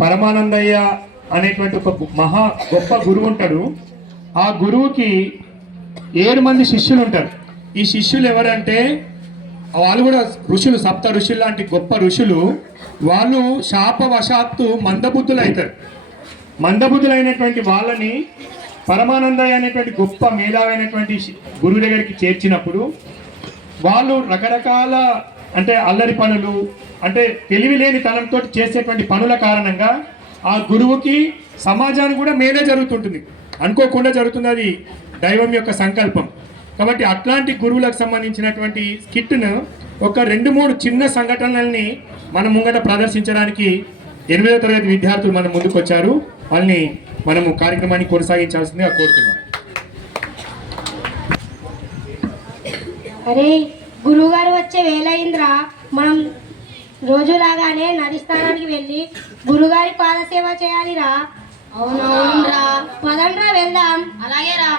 పరమానందయ్య అనేటువంటి ఒక మహా గొప్ప గురువు ఉంటాడు. ఆ గురువుకి 7 మంది శిష్యులు ఉంటారు. ఈ శిష్యులు ఎవరంటే వాళ్ళు కూడా ఋషులు, సప్త ఋషులు లాంటి గొప్ప ఋషులు. వాళ్ళు శాపవశాత్తు మందబుద్ధులు అవుతారు. మందబుద్ధులైనటువంటి వాళ్ళని పరమానందయ్య అనేటువంటి గొప్ప మేధావైనటువంటి గురువు దగ్గరికి చేర్చినప్పుడు వాళ్ళు రకరకాల అంటే అల్లరి పనులు, అంటే తెలివి లేని తనంతో చేసేటువంటి పనుల కారణంగా ఆ గురువుకి సమాజానికి కూడా మేలే జరుగుతుంటుంది, అనుకోకుండా జరుగుతుంది. అది దైవం యొక్క సంకల్పం. కాబట్టి అట్లాంటి గురువులకు సంబంధించినటువంటి స్కిట్ను ఒక 2-3 చిన్న సంఘటనల్ని మన ముంగట ప్రదర్శించడానికి 8వ తరగతి విద్యార్థులు మన ముందుకు వచ్చారు. వాళ్ళని మనము కార్యక్రమాన్ని కొనసాగించాల్సిందిగా కోరుతున్నాం. అరే గురువుగారు వచ్చే వేలైందిరా, మనం రోజులాగానే నది స్థానానికి వెళ్ళి గురుగారి పాదసేవ చేయాలిరా. అవునవునరా, పదండ్రా వెళ్దాం. అలాగే రా.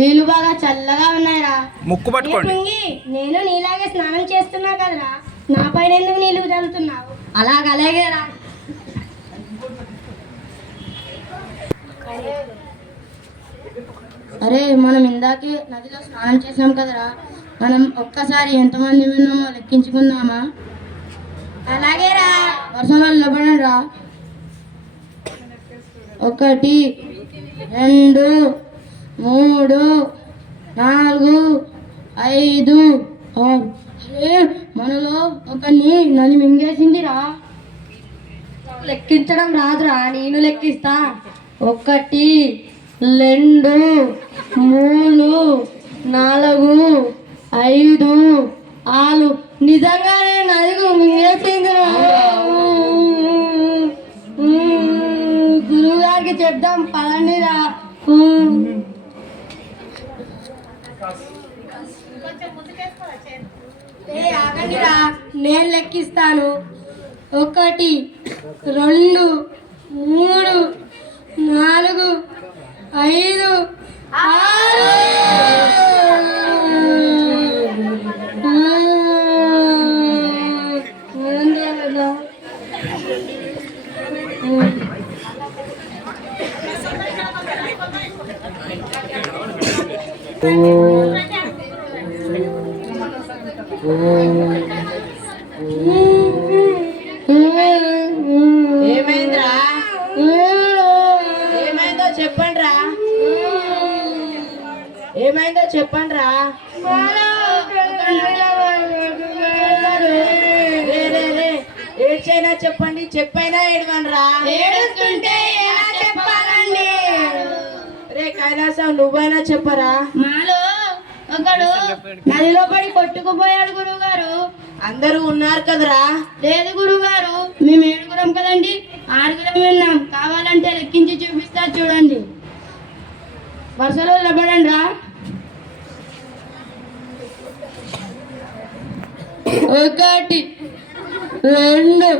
నీళ్ళు బాగా చల్లగా ఉన్నాయిరా. ముక్కు పట్టుకోండి. నేను నీలాగే స్నానం చేస్తున్నా కదరా, నా పైన ఎందుకు నీళ్ళు చల్లుతున్నావు? అలాగే రా. అరే మనం ఇందాకే నదిలో స్నానం చేసాం కదరా, మనం ఒక్కసారి ఎంతమంది ఉన్నామో లెక్కించుకుందామా? అలాగే రా. వర్షంలో నిలబడండి రా. 1 2 3 4 5 6. అరే మనలో ఒకరిని నది మింగేసిందిరా. లెక్కించడం రాదురా, నేను లెక్కిస్తా. 1 2 3 4 5 6. నిజంగానే నదికి మింగేసిందిరా. గురువు గారికి చెప్దాం పదండిరా. ఆగండిరా, నేను లెక్కిస్తాను. 1 2 3 4 5 6. ఏమైందిరా? ఏమైందో చెప్పండిరా. ఏమైందో చెప్పండిరా. ఏడ్చైనా చెప్పండి, చెప్పైనా ఏడవనరా. ఏడుస్తుంటే ఎలా చెప్పాలండి? రే కైలాసం, నువ్వైనా చెప్పరా. మాలో ఒకడు నదిలో పడి కొట్టుకుపోయాడు గురువు గారు. అందరూ ఉన్నారు కదరా. లేదు గురువు గారు, మేము 7గురం కదండి, 6గురం విన్నాం. కావాలంటే లెక్కించి చూపిస్తా చూడండి. వరుసలో నిలబడండి రా. 1 2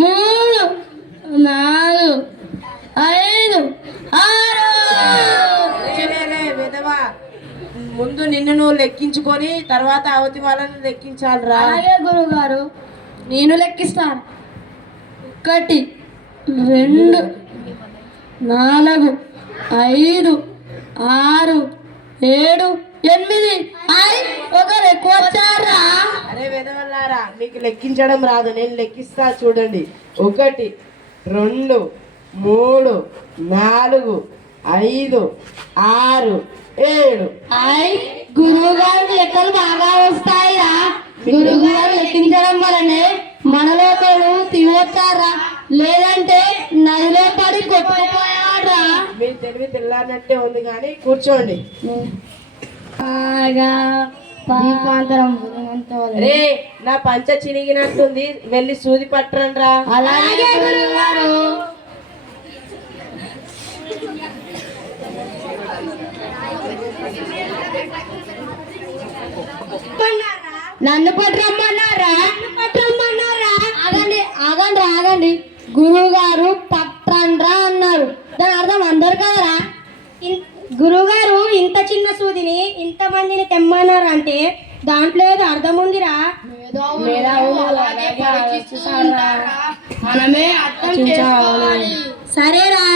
3 4 5 6. విధవా, ముందు నిన్ను నువ్వు లెక్కించుకొని తర్వాత అవతి వాళ్ళని లెక్కించాలిరా. అలాగే గురువు గారు, నేను లెక్కిస్తాను. 1 2 4 5 6 7 8. ఒకరు ఎక్కువ వచ్చారా? అరే విధవల్లారా, మీకు లెక్కించడం రాదు, నేను లెక్కిస్తా చూడండి. 1 2 3 4 5 6 7. గురువు గారు లెక్కలు బాగా వస్తాయిరా. గురువు గారు లెక్కించడం వల్లనే మనలో ఒకడు తివచ్చారా, లేదంటే నదిలో పడి కొట్టుకుపోయాడ్రా. మీ తెలివి తెల్లారినట్టే ఉంది కానీ కూర్చోండి. రే నా పంచ చినిగినట్టుంది, వెళ్ళి సూది పట్టరండి రా. అలాగే గురువు గారు. నన్ను పట్టరమ్మన్నారా? ఆగండి. గురువు గారు పట్టండ్రా అన్నారు. దాని అర్థం అందరు కదరా. గురువు గారు ఇంత చిన్న సూదిని ఇంతమందిని తెమ్మన్నారు అంటే దాంట్లో ఏదో అర్థం ఉందిరా. అలాగే పరీక్షిస్తూ ఉంటారా? మనమే అర్థం చేసుకోవాలి. సరేరా.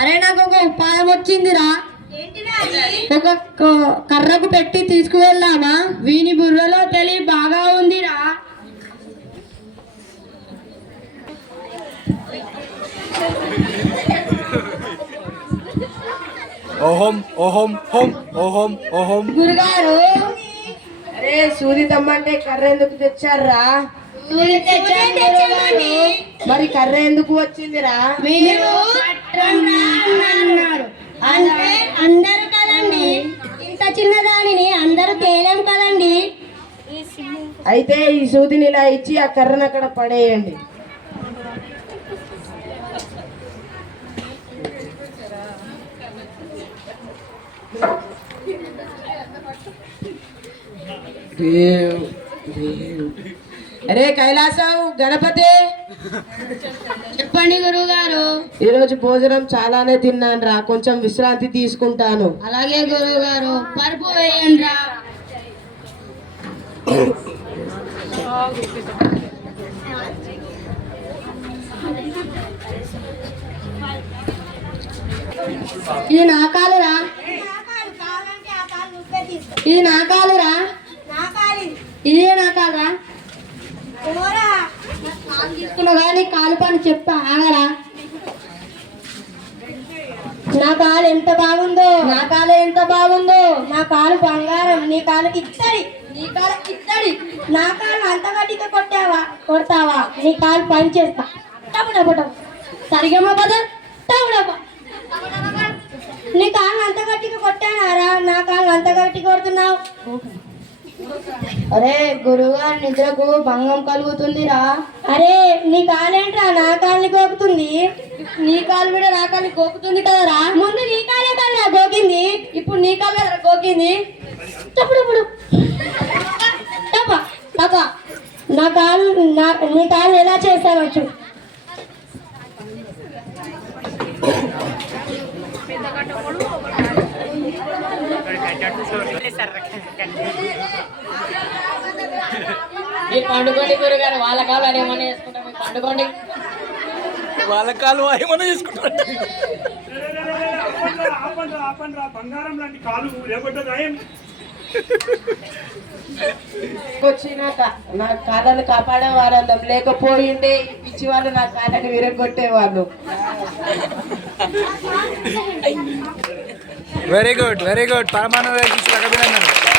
అరే నాకు ఒక ఉపాయం వచ్చిందిరా. ఒక కర్రకు పెట్టి తీసుకువెళ్దామా? వీని బుర్రలో తెలివి బాగా ఉందిరా. ఓహం ఓహం హోం ఓహం ఓహం. గురుగారు అరే సూది తమ్మంటే కర్ర ఎందుకు తెచ్చారా? మరి కర్ర ఎందుకు వచ్చిందిరా? మీరు అన్నారు. అంటే అందరు కదండి, ఇంత చిన్నదానిని అందరూ తేలేం కదండి. అయితే ఈ సూదిని ఇలా ఇచ్చి ఆ కర్రను అక్కడ పడేయండి. అరే కైలాసం, గణపతి, చెప్పండి గురువు గారు. ఈరోజు భోజనం చాలానే తిన్నాను రా, కొంచెం విశ్రాంతి తీసుకుంటాను. అలాగే గురువు గారు. పరుపు వేయండి రా. ఇది నా కాలురా. ఇది నా కాలురా. ఇదే నా కాలురా. తీసుకున్నావు కానీ కాలు పని చెప్తా ఆగరా. నా కాలు ఎంత బాగుందో, నా కాలు ఎంత బాగుందో. నా కాలు బంగారం, నీ కాలు ఇత్తడి, నీ కాలు ఇత్తడి. నా కాలు అంత గట్టిగా కొడతావా? నీ కాలు పని చేస్తా. సరిగమ్మ పద. నీ కాలు అంత గట్టిగా కొట్టానారా? నా కాలు అంత గట్టిగా కొడుతున్నావు. అరే గురువుగారు నిద్రకు భంగం కలుగుతుందిరా. అరే నీ కాలేంట్రా నా కాలుని గోకుతుంది? నీ కాలు కూడా నా కాలుని గోకుతుంది కదరా. ముందు నీ కాలే కదా గోకింది, ఇప్పుడు నీ కాలు కదా గోకింది. తప్పుడు నా కాలు నీ కాలు ఎలా చేసావచ్చు? మీరు పండుకోండి గురుగారు. వాళ్ళ కాలు అని ఏమన్నా చేసుకుంటాం. మీరు పండుకోండి. వాళ్ళ కాలు ఏమన్నా చేసుకుంటారు. బంగారం లాంటి కాలు లేకపోతే వచ్చినాక నా కాళ్ళను కాపాడే వాళ్ళం, లేకపోయిండే ఈ పిచ్చి వాళ్ళు నా కాళ్ళని విరగొట్టేవాళ్ళు. Very good very good. పరమానంద శిష్యులకు అభినందనలు.